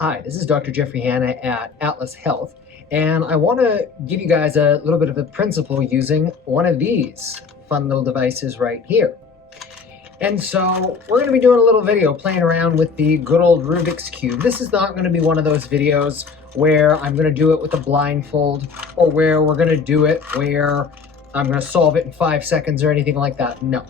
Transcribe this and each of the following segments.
Hi, this is Dr. Jeffrey Hanna at Atlas Health, and I want to give you guys a little bit of a principle using one of these fun little devices right here. And so we're going to be doing a little video playing around with the good old Rubik's Cube. This is not going to be one of those videos where I'm going to do it with a blindfold, or where we're going to do it where I'm going to solve it in 5 seconds or anything like that. No.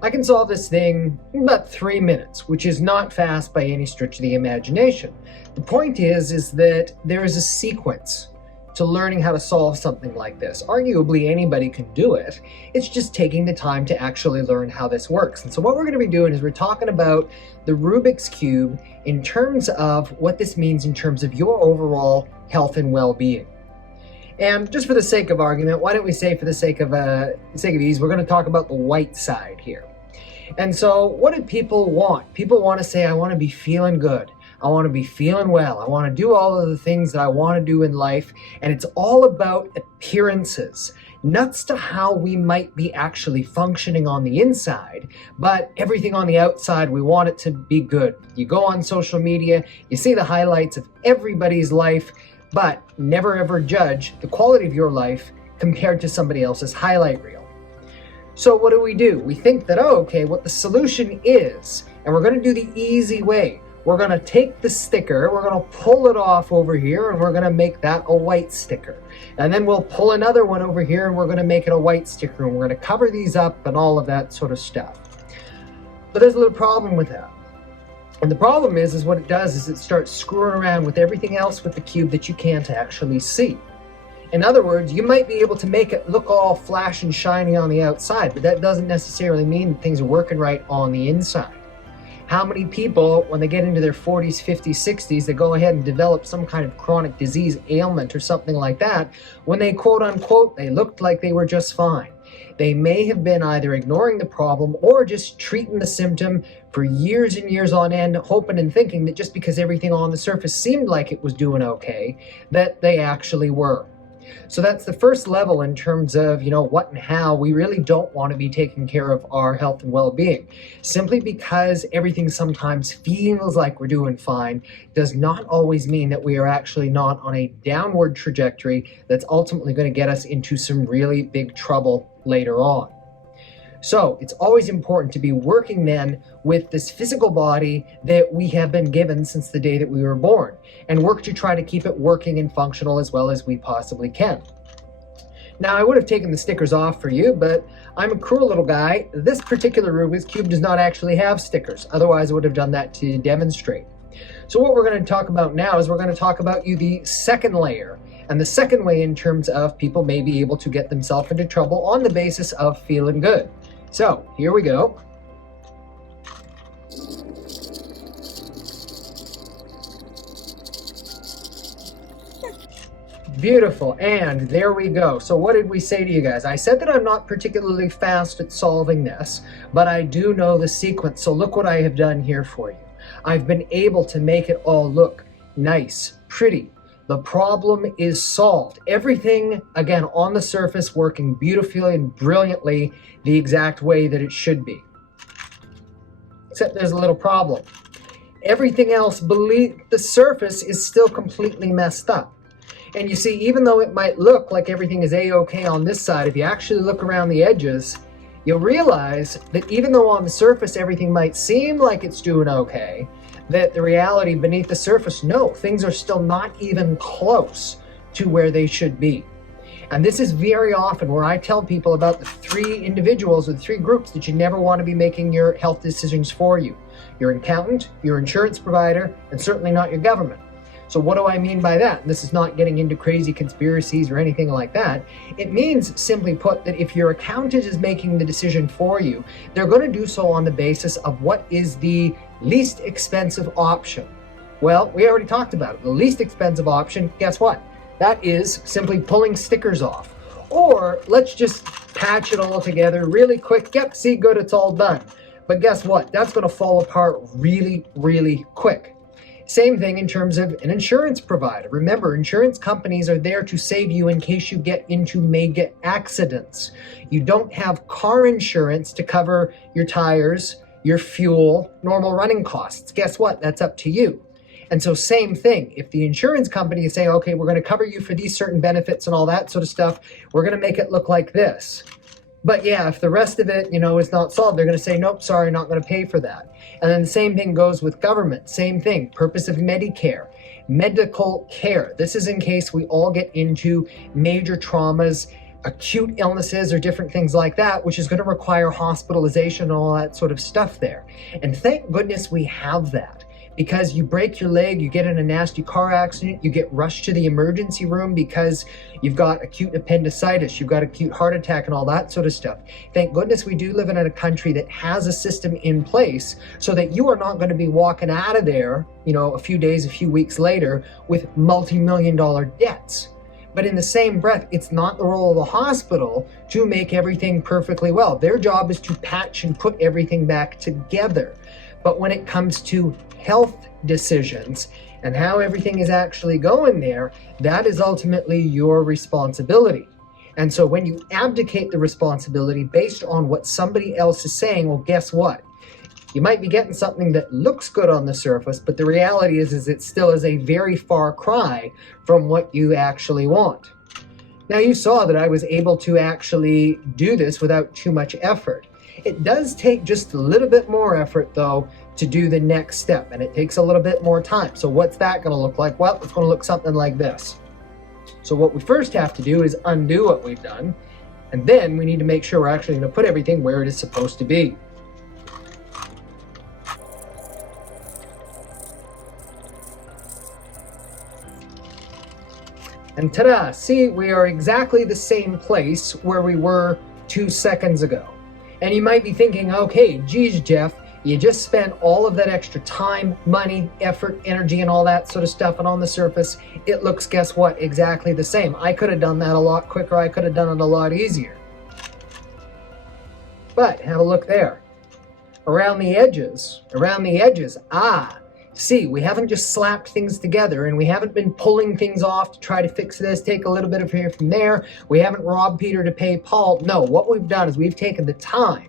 I can solve this thing in about 3 minutes, which is not fast by any stretch of the imagination. The point is that there is a sequence to learning how to solve something like this. Arguably, anybody can do it. It's just taking the time to actually learn how this works. And so what we're going to be doing is we're talking about the Rubik's Cube in terms of what this means in terms of your overall health and well-being. And just for the sake of argument, why don't we say for the sake of ease, we're going to talk about the white side here. And so what do people want? People want to say, I want to be feeling good. I want to be feeling well. I want to do all of the things that I want to do in life. And it's all about appearances. Nuts to how we might be actually functioning on the inside, but everything on the outside, we want it to be good. You go on social media, you see the highlights of everybody's life, but never ever judge the quality of your life compared to somebody else's highlight reel. So what do? We think that, oh, okay, what the solution is, and we're going to do the easy way. We're going to take the sticker, we're going to pull it off over here, and we're going to make that a white sticker. And then we'll pull another one over here, and we're going to make it a white sticker, and we're going to cover these up and all of that sort of stuff. But there's a little problem with that. And the problem is what it does is it starts screwing around with everything else with the cube that you can't actually see. In other words, you might be able to make it look all flash and shiny on the outside, but that doesn't necessarily mean that things are working right on the inside. How many people, when they get into their 40s, 50s, 60s, they go ahead and develop some kind of chronic disease, ailment, or something like that, when they quote unquote, they looked like they were just fine. They may have been either ignoring the problem or just treating the symptom for years and years on end, hoping and thinking that just because everything on the surface seemed like it was doing okay, that they actually were. So that's the first level in terms of, what and how we really don't want to be taking care of our health and well-being. Simply because everything sometimes feels like we're doing fine does not always mean that we are actually not on a downward trajectory that's ultimately going to get us into some really big trouble later on. So it's always important to be working then with this physical body that we have been given since the day that we were born, and work to try to keep it working and functional as well as we possibly can. Now, I would have taken the stickers off for you, but I'm a cruel little guy. This particular Rubik's Cube does not actually have stickers. Otherwise, I would have done that to demonstrate. So what we're going to talk about now is we're going to talk about the second layer. And the second way in terms of people may be able to get themselves into trouble on the basis of feeling good. So here we go. Beautiful, and there we go. So what did we say to you guys? I said that I'm not particularly fast at solving this, but I do know the sequence. So look what I have done here for you. I've been able to make it all look nice, pretty. The problem is solved. Everything, again, on the surface working beautifully and brilliantly the exact way that it should be. Except there's a little problem. Everything else beneath the surface is still completely messed up. And you see, even though it might look like everything is a-okay on this side, if you actually look around the edges, you'll realize that even though on the surface everything might seem like it's doing okay, that the reality beneath the surface, no, things are still not even close to where they should be. And this is very often where I tell people about the 3 individuals or the 3 groups that you never want to be making your health decisions for you. Your accountant, your insurance provider, and certainly not your government. So what do I mean by that? This is not getting into crazy conspiracies or anything like that. It means, simply put, that if your accountant is making the decision for you, they're going to do so on the basis of what is the least expensive option. Well, we already talked about it. The least expensive option, guess what? That is simply pulling stickers off. Or let's just patch it all together really quick. Yep, see, good, it's all done. But guess what? That's going to fall apart really, really quick. Same thing in terms of an insurance provider. Remember, insurance companies are there to save you in case you get into mega accidents. You don't have car insurance to cover your tires, your fuel, normal running costs. Guess what? That's up to you. And so same thing, if the insurance company is saying, okay, we're going to cover you for these certain benefits and all that sort of stuff, we're going to make it look like this. But yeah, if the rest of it, is not solved, they're going to say, nope, sorry, not going to pay for that. And then the same thing goes with government. Same thing, purpose of Medicare, medical care. This is in case we all get into major traumas, acute illnesses or different things like that, which is going to require hospitalization and all that sort of stuff there. And thank goodness we have that. Because you break your leg, you get in a nasty car accident, you get rushed to the emergency room because you've got acute appendicitis, you've got acute heart attack and all that sort of stuff. Thank goodness we do live in a country that has a system in place so that you are not going to be walking out of there, a few days, a few weeks later with multi-million-dollar debts. But in the same breath, it's not the role of the hospital to make everything perfectly well. Their job is to patch and put everything back together. But when it comes to health decisions and how everything is actually going there, that is ultimately your responsibility. And so when you abdicate the responsibility based on what somebody else is saying, well, guess what? You might be getting something that looks good on the surface, but the reality is it still is a very far cry from what you actually want. Now, you saw that I was able to actually do this without too much effort. It does take just a little bit more effort, though, to do the next step, and it takes a little bit more time. So what's that going to look like? Well, it's going to look something like this. So what we first have to do is undo what we've done, and then we need to make sure we're actually going to put everything where it is supposed to be. And ta-da! See, we are exactly the same place where we were 2 seconds ago. And you might be thinking, okay, geez, Jeff, you just spent all of that extra time, money, effort, energy, and all that sort of stuff, and on the surface, it looks, guess what, exactly the same. I could have done that a lot quicker. I could have done it a lot easier. But have a look there. Around the edges, see, we haven't just slapped things together, and we haven't been pulling things off to try to fix this, take a little bit of here from there. We haven't robbed Peter to pay Paul. No, what we've done is we've taken the time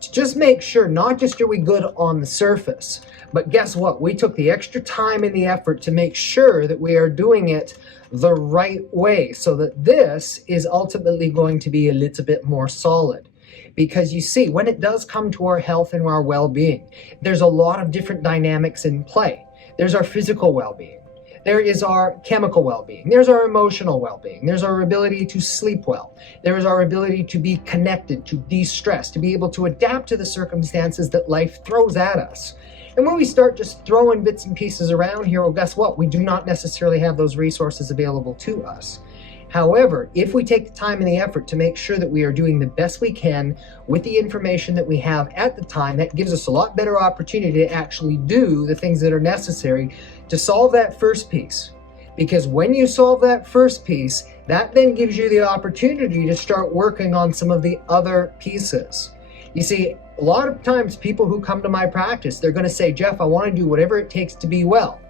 to just make sure, not just are we good on the surface, but guess what? We took the extra time and the effort to make sure that we are doing it the right way so that this is ultimately going to be a little bit more solid. Because you see, when it does come to our health and our well-being, there's a lot of different dynamics in play. There's our physical well-being. There is our chemical well-being. There's our emotional well-being. There's our ability to sleep well. There is our ability to be connected, to de-stress, to be able to adapt to the circumstances that life throws at us. And when we start just throwing bits and pieces around here, well, guess what? We do not necessarily have those resources available to us. However, if we take the time and the effort to make sure that we are doing the best we can with the information that we have at the time, that gives us a lot better opportunity to actually do the things that are necessary to solve that first piece. Because when you solve that first piece, that then gives you the opportunity to start working on some of the other pieces. You see, a lot of times people who come to my practice, they're going to say, Jeff, I want to do whatever it takes to be well.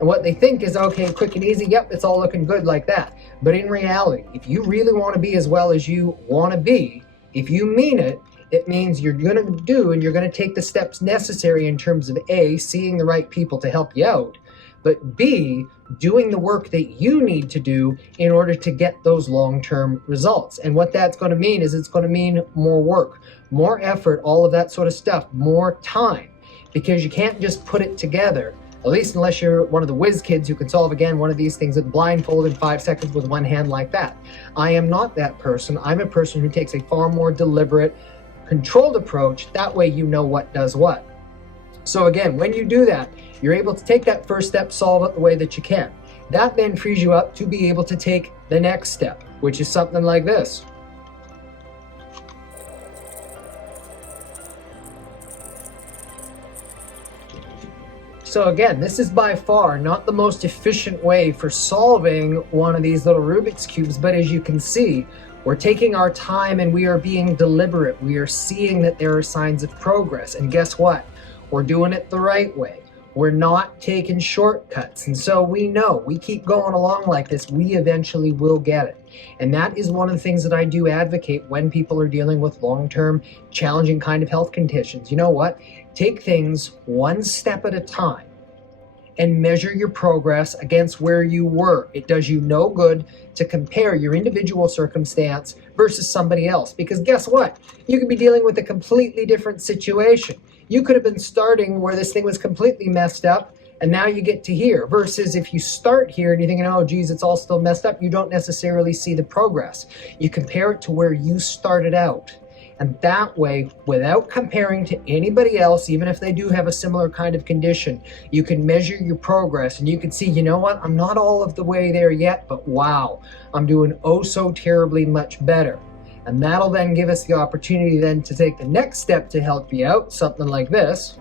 And what they think is, okay, quick and easy, yep, it's all looking good like that. But in reality, if you really want to be as well as you want to be, if you mean it, it means you're going to do and you're going to take the steps necessary in terms of A, seeing the right people to help you out, but B, doing the work that you need to do in order to get those long-term results. And what that's going to mean is it's going to mean more work, more effort, all of that sort of stuff, more time, because you can't just put it together. At least unless you're one of the whiz kids who can solve, again, one of these things with blindfold in 5 seconds with one hand like that. I am not that person. I'm a person who takes a far more deliberate, controlled approach. That way you know what does what. So again, when you do that, you're able to take that first step, solve it the way that you can. That then frees you up to be able to take the next step, which is something like this. So again, this is by far not the most efficient way for solving one of these little Rubik's Cubes, but as you can see, we're taking our time and we are being deliberate. We are seeing that there are signs of progress. And guess what? We're doing it the right way. We're not taking shortcuts. And so we know, we keep going along like this, we eventually will get it. And that is one of the things that I do advocate when people are dealing with long-term, challenging kind of health conditions. You know what? Take things one step at a time. and measure your progress against where you were. It does you no good to compare your individual circumstance versus somebody else, because guess what? You could be dealing with a completely different situation. You could have been starting where this thing was completely messed up, and now you get to here, versus if you start here and you're thinking, oh geez, it's all still messed up, you don't necessarily see the progress. You compare it to where you started out. And that way, without comparing to anybody else, even if they do have a similar kind of condition, you can measure your progress and you can see, you know what, I'm not all of the way there yet, but wow, I'm doing oh so terribly much better. And that'll then give us the opportunity then to take the next step to help you out, something like this.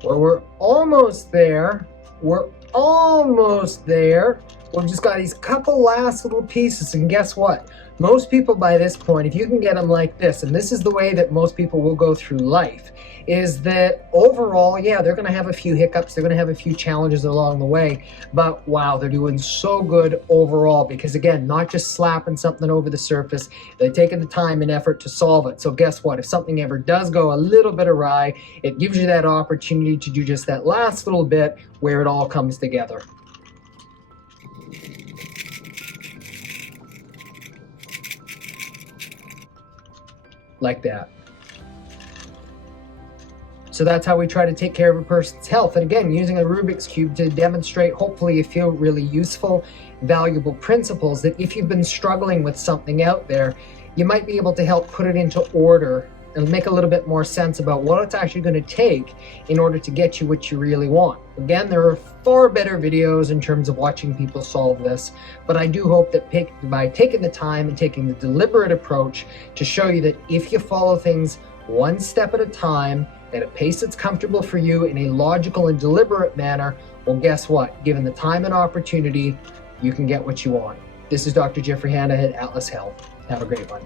Where we're almost there. We're almost there. We've just got these couple last little pieces, and guess what? Most people by this point, if you can get them like this, and this is the way that most people will go through life, is that overall, yeah, they're going to have a few hiccups, they're going to have a few challenges along the way, but wow, they're doing so good overall, because again, not just slapping something over the surface, they're taking the time and effort to solve it. So guess what? If something ever does go a little bit awry, it gives you that opportunity to do just that last little bit where it all comes together. Like that. So that's how we try to take care of a person's health. And again, using a Rubik's Cube to demonstrate, hopefully you feel really useful, valuable principles that if you've been struggling with something out there, you might be able to help put it into order and make a little bit more sense about what it's actually going to take in order to get you what you really want. Again, there are far better videos in terms of watching people solve this, but I do hope that by taking the time and taking the deliberate approach to show you that if you follow things one step at a time, at a pace that's comfortable for you in a logical and deliberate manner, well, guess what? Given the time and opportunity, you can get what you want. This is Dr. Jeffrey Hanna at Atlas Health. Have a great one.